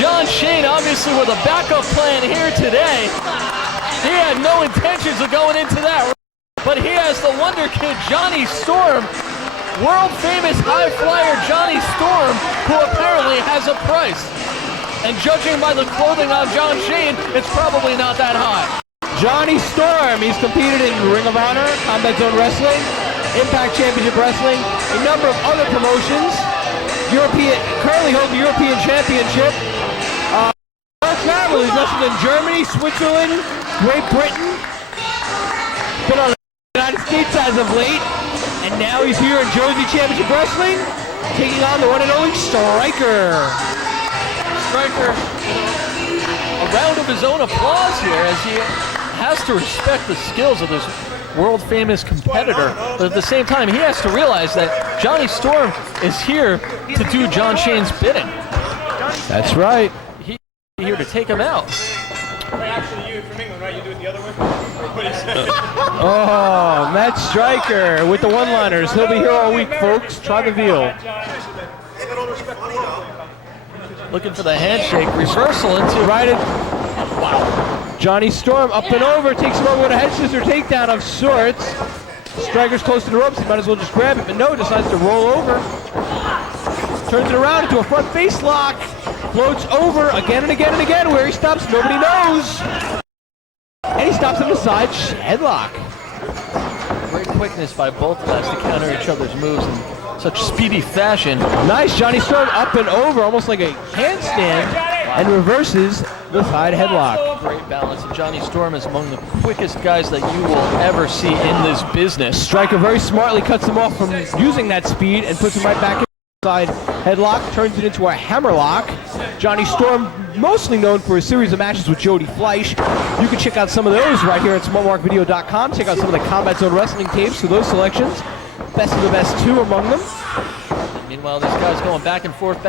John Shane, obviously with a backup plan here today. He had no intentions of going into that, but he has the Wonder Kid, Johnny Storm, world famous high flyer Johnny Storm, who apparently has a price. And judging by the clothing on John Shane, it's probably not that high. Johnny Storm, he's competed in Ring of Honor, Combat Zone Wrestling, Impact Championship Wrestling, a number of other promotions. Currently holds the European Championship. Travel, he's wrestled in Germany, Switzerland, Great Britain. Been on the United States as of late, and now he's here in Jersey Championship Wrestling, taking on the one and only Stryker. Stryker, a round of his own applause here as he has to respect the skills of this world-famous competitor, but at the same time, he has to realize that Johnny Storm is here to do John Shane's bidding. That's right. He's here to take him out. Actually, you from England, right? You do it the other way? Oh, Matt Stryker with the one-liners. He'll be here all week, folks. Try the veal. Looking for the handshake, reversal into Wow. Johnny Storm up and over, takes him over with a head scissor takedown of sorts. Stryker's close to the ropes, he might as well just grab it, but no, decides to roll over. Turns it around into a front face lock. Floats over again and again and again. Where he stops, nobody knows. And he stops on the side, headlock. Great quickness by both guys to counter each other's moves in such speedy fashion. Nice, Johnny Storm up and over, almost like a handstand, and reverses the side headlock. Great balance, and Johnny Storm is among the quickest guys that you will ever see in this business. Stryker very smartly cuts him off from using that speed and puts him right back in the side headlock, turns it into a hammerlock. Johnny Storm, mostly known for a series of matches with Jody Fleisch. You can check out some of those right here at smartmarkvideo.com. Check out some of the Combat Zone Wrestling tapes for those selections. Best of the best two among them. Meanwhile, these guys going back and forth,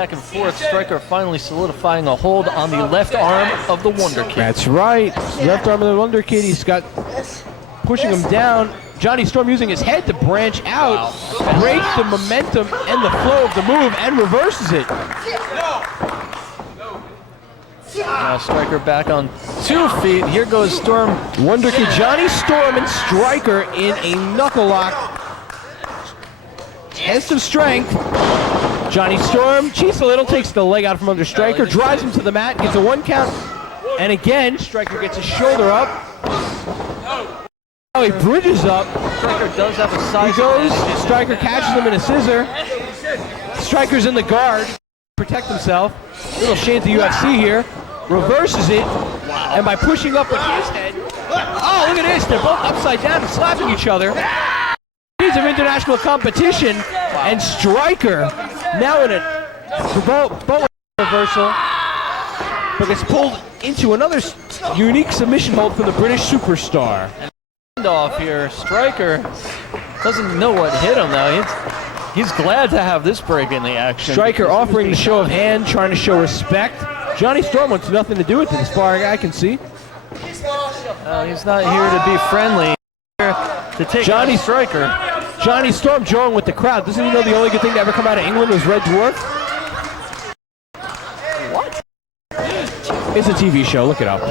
Stryker finally solidifying a hold on the left arm of the Wonder Kid. That's right. Left arm of the Wonder Kid. He's got pushing him down. Johnny Storm using his head to branch out, breaks the momentum and the flow of the move, and reverses it. Now Stryker back on 2 feet. Here goes Storm. Wonder Kid, Johnny Storm and Stryker in a knuckle lock. Test of strength. Johnny Storm cheats a little, takes the leg out from under Stryker, drives him to the mat, gets a 1 count, and again, Stryker gets his shoulder up. Oh, he bridges up. Stryker does have a size. He goes, Stryker catches him in a scissor. Stryker's in the guard, protect himself. Little shades of UFC here. Reverses it, and by pushing up with his head, oh, look at this, they're both upside down and slapping each other. Of international competition, and Stryker now in a bow reversal, but gets pulled into another unique submission hold from the British superstar. And off here, Stryker doesn't know what hit him though. He's glad to have this break in the action. Stryker offering the show of hand, trying to show respect. Johnny Storm wants nothing to do with it, as far as I can see. He's not here to be friendly. To take Johnny Stryker. Johnny Storm joined with the crowd. Doesn't he know the only good thing to ever come out of England was Red Dwarf? What? It's a TV show. Look it up.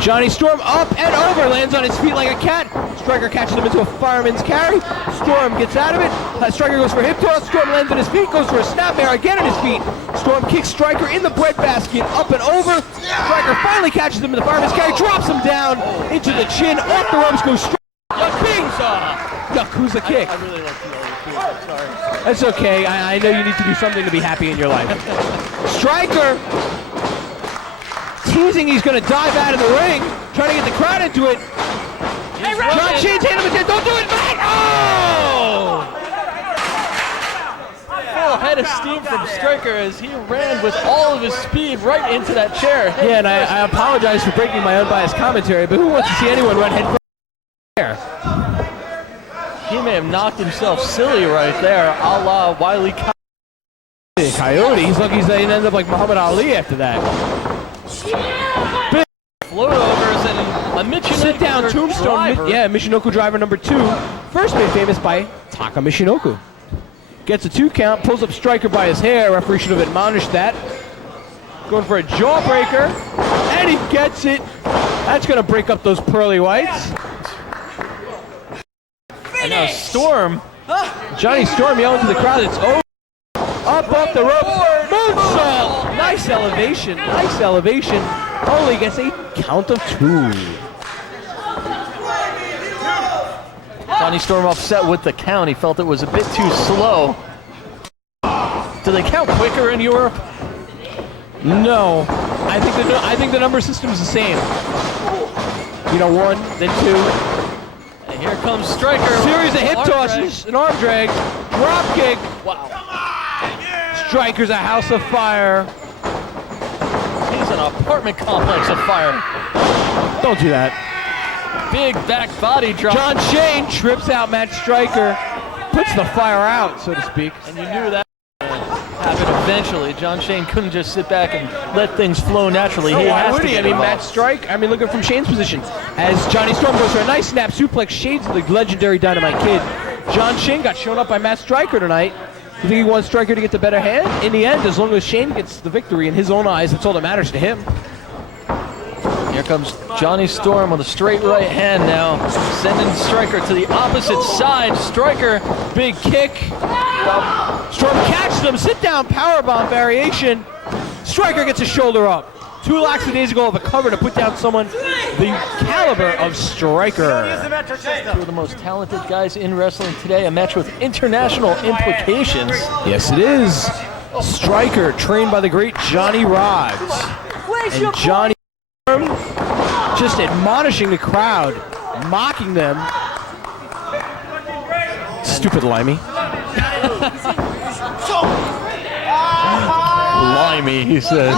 Johnny Storm up and over, lands on his feet like a cat. Stryker catches him into a fireman's carry. Storm gets out of it. Stryker goes for a hip toss. Storm lands on his feet, goes for a snapmare again on his feet. Storm kicks Stryker in the breadbasket, up and over. Stryker finally catches him in the fireman's carry, drops him down into the chin, off the ropes, goes straight. Yakuza kick. I really like the Yakuza, sorry. That's okay. I know you need to do something to be happy in your life. Stryker teasing he's going to dive out of the ring, trying to get the crowd into it. John Shane's hit him again. Don't do it, man! Oh! Full head of steam from Stryker as he ran with all of his speed right into that chair. Yeah, and I apologize for breaking my unbiased commentary, but who wants to see anyone run head first there? He may have knocked himself silly right there, a la Wile E. Coyote. He's lucky he didn't end up like Muhammad Ali after that. Big float overs and a Michinoku sit-down tombstone. driver. Yeah, Michinoku driver number 2. First made famous by Taka Michinoku. Gets a 2 count, pulls up Stryker by his hair. Referee should have admonished that. Going for a jawbreaker, and he gets it. That's going to break up those pearly whites. And now Storm. Johnny Storm yelling to the crowd, it's over. Up off the ropes, moonsault. Nice elevation, nice elevation. Only gets a count of 2. Johnny Storm upset with the count. He felt it was a bit too slow. Do they count quicker in Europe? No, I think the number system is the same. You know, 1, then 2. And here comes Stryker. Series of hip Arm tosses, an arm drag, drop kick. Wow. Stryker's a house of fire. He's an apartment complex of fire. Don't do that. Big back body drop. John Shane trips out Matt Stryker, puts the fire out, so to speak. And you knew that would happen eventually. John Shane couldn't just sit back and let things flow naturally. He Why has would to he? get I mean, involved. Matt Stryker, look at from Shane's position. As Johnny Storm goes for a nice snap suplex, shades of the legendary Dynamite Kid. John Shane got shown up by Matt Stryker tonight. You think he wants Stryker to get the better hand? In the end, as long as Shane gets the victory in his own eyes, that's all that matters to him. Here comes Johnny Storm with a straight right hand now, sending Stryker to the opposite side. Stryker, Big kick. Storm catches him. Sit down powerbomb variation. Stryker gets his shoulder up. 2 lackadaisical of a cover to put down someone the caliber of Stryker. two of the most talented guys in wrestling today. A match with international implications. Yes, it is. Stryker, trained by the great Johnny Rods. And Johnny Storm just admonishing the crowd, mocking them. Stupid limey. Limey, he says.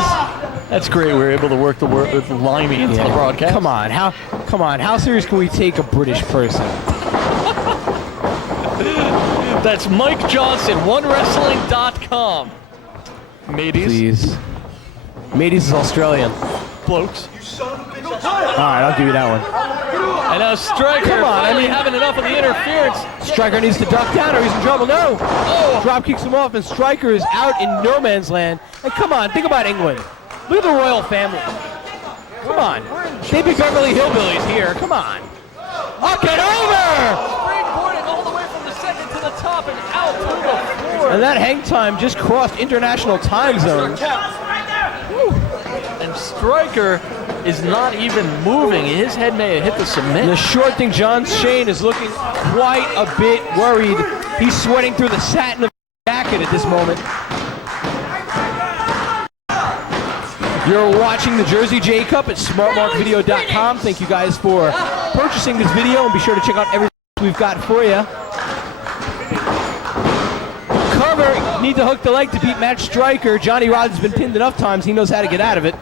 That's great. We were able to work the word with limey into the broadcast. Come on, how serious can we take a British person? That's Mike Johnson, OneWrestling.com. Mateys. Please. Mateys is Australian. Blokes. All right, I'll give you that one. And now Stryker Come on, finally having enough of the interference. Stryker needs to duck down or he's in trouble. No! Oh. Drop kicks him off, and Stryker is out in no man's land. And come on, think about England. Look at the royal family. Come on. They be Beverly Hillbillies here. Come on. Up and over! Springboarding all the way from the second to the top and out to the floor. And that hang time just crossed international time zones. And Stryker is not even moving. His head may have hit the And cement. the short thing, John Shane is looking quite a bit worried. He's sweating through the satin of the jacket at this moment. You're watching the Jersey J Cup at smartmarkvideo.com. Thank you guys for purchasing this video, and be sure to check out everything we've got for you. Cover, need to hook the leg to beat Matt Stryker. Johnny Rods has been pinned enough times, he knows how to get out of it.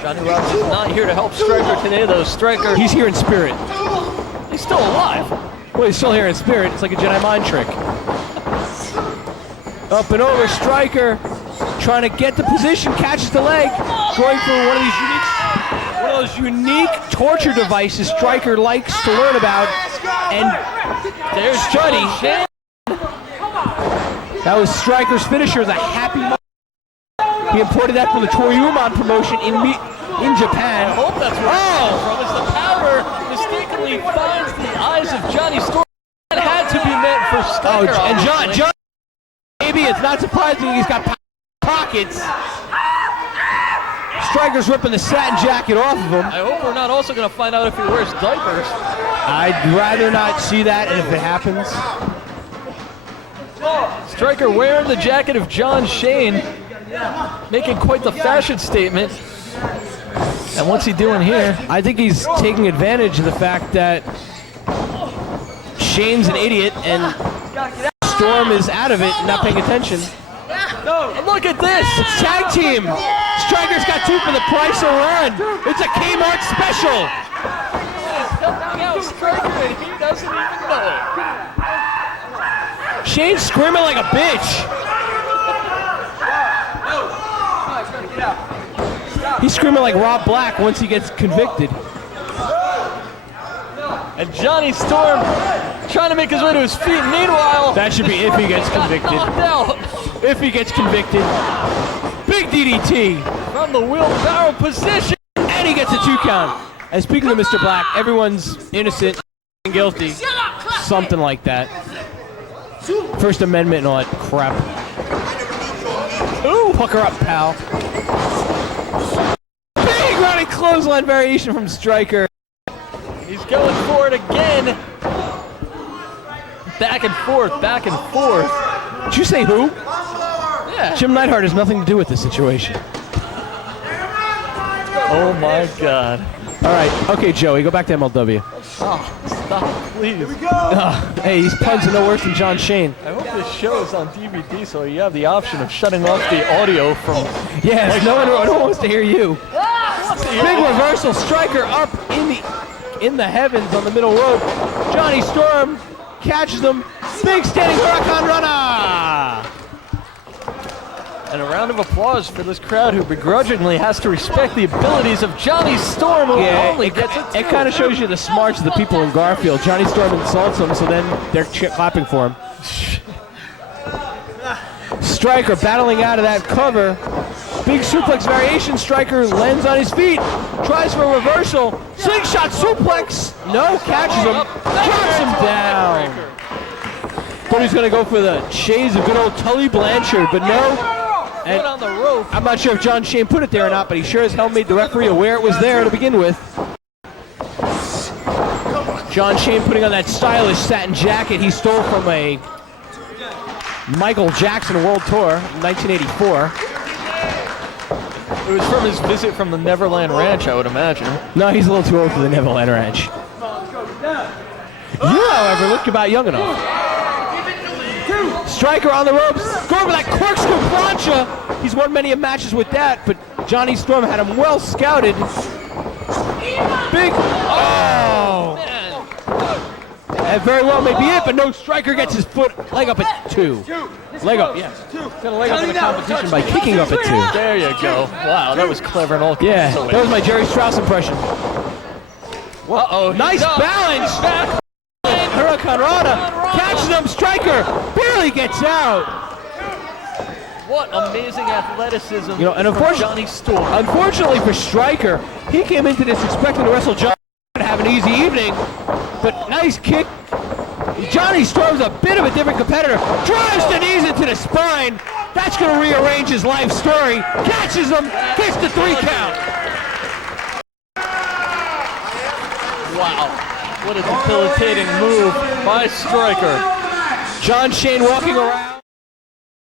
Johnny Rods is not here to help Stryker today, though. Stryker, He's here in spirit. he's still alive. Well, he's still here in spirit. It's like a Jedi mind trick. Up and over, Stryker trying to get the position, catches the leg, going for one of those unique torture devices Stryker likes to learn about. And There's Johnny. Johnny. That was Stryker's finisher, the happy moment. He imported that from the Toryumon promotion in Japan. I hope that's where it came from, as the power mistakenly finds the eyes of Johnny Storm. That had to be meant for Oh, Stryker. and obviously. John, maybe it's not surprising he's got pockets. Stryker's ripping the satin jacket off of him. I hope we're not also going to find out if he wears diapers. I'd rather not see that, and if it happens. Stryker wearing the jacket of John Shane, making quite the fashion statement. And what's he doing here? I think he's taking advantage of the fact that Shane's an idiot and Storm is out of it, not paying attention. Look at this! It's tag team. Stryker's got 2 for the price of one. It's a Kmart special. Helping out Stryker, and he doesn't even know it. Shane's screaming like a bitch. He's screaming like Rob Black once he gets convicted. And Johnny Storm trying to make his way to his feet. Meanwhile, That should be if he gets got convicted. knocked out If he gets convicted. Big DDT. from the wheelbarrow position. And he gets a 2 count. And speaking of Mr. Black, everyone's innocent and guilty. Something like that. First Amendment and all that crap. Ooh, pucker up, pal. Big running clothesline variation from Stryker. He's going for it again. Back and forth, back and forth. Did you say who? Yeah. Jim Neidhart has nothing to do with this situation. Oh my God. All right, okay, Joey, go back to MLW. Oh, stop, please. Hey, these puns are no worse than John Shane. I hope this show is on DVD so you have the option of shutting off the audio from. Yes, no one wants to hear you. What's the- Big reversal, Stryker up in the heavens on the middle rope. Johnny Storm catches him. Big standing Huracan Runner. And a round of applause for this crowd who begrudgingly has to respect the abilities of Johnny Storm, who only gets it kind of shows you the smarts of the people in Garfield. Johnny Storm insults him, so then they're clapping for him. Stryker battling out of that cover. Big suplex variation. Stryker lands on his feet. Tries for a reversal. Slingshot suplex. No, catches him. Drops him down. Thought he was going to go for the shades of good old Tully Blanchard, but no. And on the rope. I'm not sure if John Shane put it there or not, but he sure as hell made the referee aware it was there to begin with. John Shane putting on that stylish satin jacket he stole from a Michael Jackson World Tour in 1984. It was from his visit from the Neverland Ranch, I would imagine. No, he's a little too old for the Neverland Ranch. You, however, look about young enough. Stryker on the ropes, going for that corkscrew plancha. He's won many matches with that, but Johnny Storm had him well scouted. Big, oh! That very well may be it, but no, Stryker gets his leg up at 2. Leg up, yes. Got a leg up in the competition by kicking up at 2. There you go. Wow, that was clever and all. Yeah, that was my Jerry Strauss impression. Uh-oh. Nice balance. Huracan Rana catches him. Stryker barely gets out. What amazing athleticism You know, and from Johnny Storm. Unfortunately for Stryker, he came into this expecting to wrestle John and have an easy evening, but nice kick. Johnny Storm's a bit of a different competitor. Drives the knees into the spine. That's going to rearrange his life story. Catches him. Gets the 3 count. Wow. What a debilitating move by Stryker. John Shane walking around.